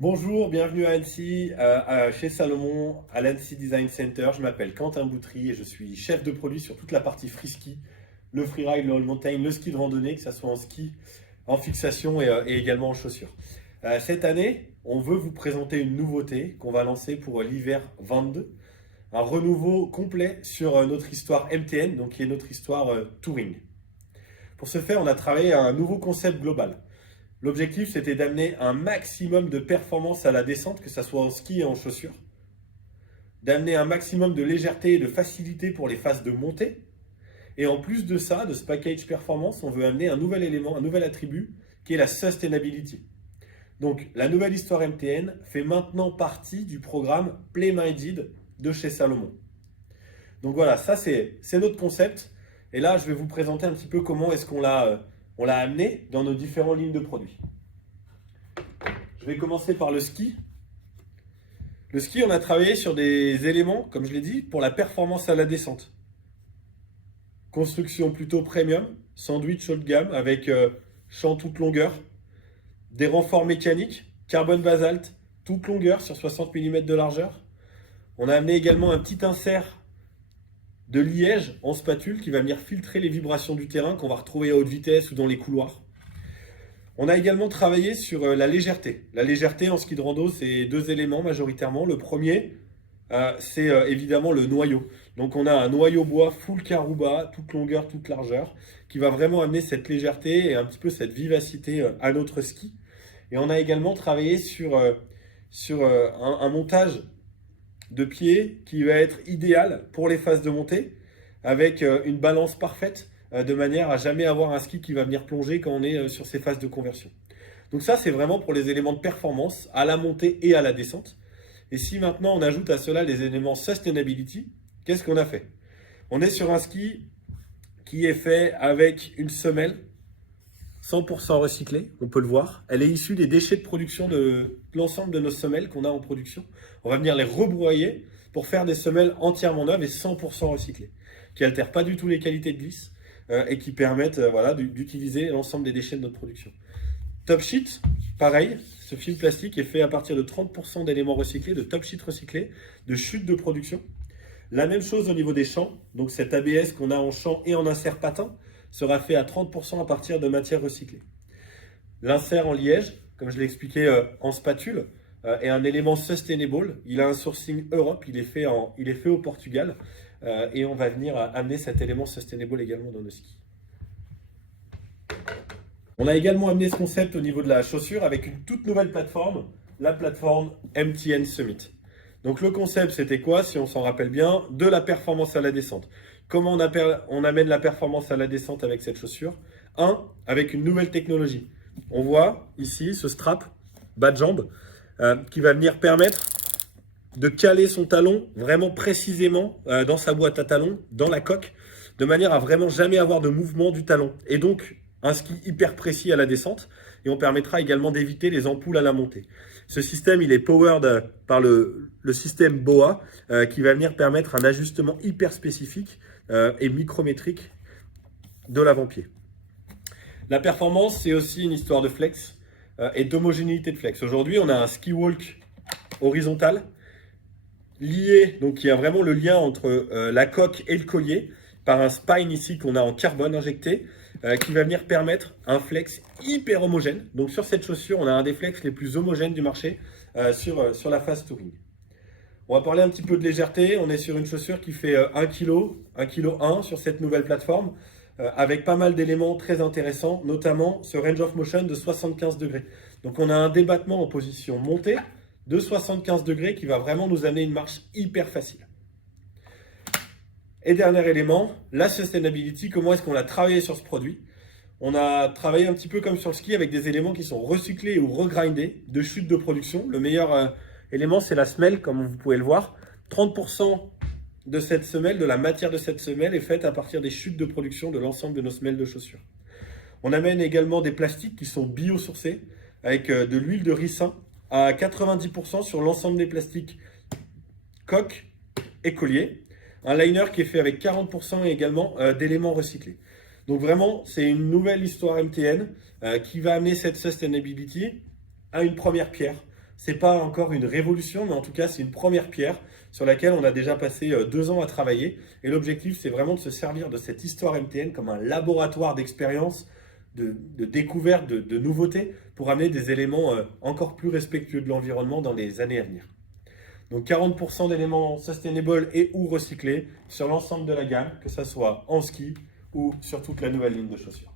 Bonjour, bienvenue à Annecy, chez Salomon, à l'Annecy Design Center. Je m'appelle Quentin Boutry et je suis chef de produit sur toute la partie free-ski, le freeride, le all mountain, le ski de randonnée, que ce soit en ski, en fixation et également en chaussures. Cette année, on veut vous présenter une nouveauté qu'on va lancer pour l'hiver 22, un renouveau complet sur notre histoire MTN, donc qui est notre histoire touring. Pour ce faire, on a travaillé à un nouveau concept global. L'objectif, c'était d'amener un maximum de performance à la descente, que ce soit en ski et en chaussures. D'amener un maximum de légèreté et de facilité pour les phases de montée. Et en plus de ça, de ce package performance, on veut amener un nouvel élément, un nouvel attribut, qui est la sustainability. Donc, la nouvelle histoire MTN fait maintenant partie du programme Play Minded de chez Salomon. Donc voilà, ça c'est notre concept. Et là, je vais vous présenter un petit peu comment est-ce qu'on l'a amené dans nos différentes lignes de produits. Je vais commencer par le ski. Le ski, on a travaillé sur des éléments, comme je l'ai dit, pour la performance à la descente. Construction plutôt premium, sandwich haut de gamme avec champ toute longueur, des renforts mécaniques, carbone basalte, toute longueur sur 60 mm de largeur. On a amené également un petit insert de liège en spatule qui va venir filtrer les vibrations du terrain qu'on va retrouver à haute vitesse ou dans les couloirs. On a également travaillé sur la légèreté. La légèreté en ski de rando, c'est deux éléments majoritairement. Le premier, c'est évidemment le noyau. Donc on a un noyau bois full carouba, toute longueur, toute largeur, qui va vraiment amener cette légèreté et un petit peu cette vivacité à notre ski. Et on a également travaillé sur un montage de pied qui va être idéal pour les phases de montée, avec une balance parfaite, de manière à jamais avoir un ski qui va venir plonger quand on est sur ces phases de conversion. Donc ça, c'est vraiment pour les éléments de performance à la montée et à la descente. Et si maintenant on ajoute à cela les éléments sustainability, qu'est-ce qu'on a fait? On est sur un ski qui est fait avec une semelle 100% recyclée, on peut le voir. Elle est issue des déchets de production de l'ensemble de nos semelles qu'on a en production. On va venir les rebroyer pour faire des semelles entièrement neuves et 100% recyclées, qui n'altèrent pas du tout les qualités de glisse et qui permettent d'utiliser l'ensemble des déchets de notre production. Top Sheet, pareil, ce film plastique est fait à partir de 30% d'éléments recyclés, de top sheet recyclés, de chutes de production. La même chose au niveau des champs, donc cet ABS qu'on a en champ et en insert patin sera fait à 30% à partir de matières recyclées. L'insert en liège, comme je l'ai expliqué en spatule, est un élément sustainable. Il a un sourcing Europe, il est fait au Portugal et on va venir amener cet élément sustainable également dans nos skis. On a également amené ce concept au niveau de la chaussure avec une toute nouvelle plateforme, la plateforme MTN Summit. Donc le concept, c'était quoi, si on s'en rappelle bien? De la performance à la descente. Comment on amène la performance à la descente avec cette chaussure? Avec une nouvelle technologie. On voit ici ce strap, bas de jambe, qui va venir permettre de caler son talon vraiment précisément dans sa boîte à talons, dans la coque, de manière à vraiment jamais avoir de mouvement du talon. Et donc, un ski hyper précis à la descente. Et on permettra également d'éviter les ampoules à la montée. Ce système, il est powered par le système BOA qui va venir permettre un ajustement hyper spécifique et micrométrique de l'avant-pied. La performance, c'est aussi une histoire de flex et d'homogénéité de flex. Aujourd'hui, on a un ski walk horizontal lié, donc il y a vraiment le lien entre la coque et le collier par un spine ici qu'on a en carbone injecté qui va venir permettre un flex hyper homogène. Donc sur cette chaussure, on a un des flex les plus homogènes du marché sur la phase touring. On va parler un petit peu de légèreté. On est sur une chaussure qui fait 1 kg, 1 kg 1 sur cette nouvelle plateforme avec pas mal d'éléments très intéressants, notamment ce range of motion de 75 degrés. Donc on a un débattement en position montée de 75 degrés qui va vraiment nous amener une marche hyper facile. Et dernier élément, la sustainability. Comment est-ce qu'on a travaillé sur ce produit? On a travaillé un petit peu comme sur le ski avec des éléments qui sont recyclés ou regrindés de chute de production. Le meilleur élément, c'est la semelle, comme vous pouvez le voir. 30% de cette semelle, de la matière de cette semelle est faite à partir des chutes de production de l'ensemble de nos semelles de chaussures. On amène également des plastiques qui sont biosourcés avec de l'huile de ricin à 90% sur l'ensemble des plastiques coque et collier. Un liner qui est fait avec 40% également d'éléments recyclés. Donc vraiment, c'est une nouvelle histoire MTN qui va amener cette sustainability à une première pierre. C'est pas encore une révolution, mais en tout cas, c'est une première pierre sur laquelle on a déjà passé 2 ans à travailler. Et l'objectif, c'est vraiment de se servir de cette histoire MTN comme un laboratoire d'expérience, de découverte, de nouveautés, pour amener des éléments encore plus respectueux de l'environnement dans les années à venir. Donc 40% d'éléments sustainable et ou recyclés sur l'ensemble de la gamme, que ce soit en ski ou sur toute la nouvelle ligne de chaussures.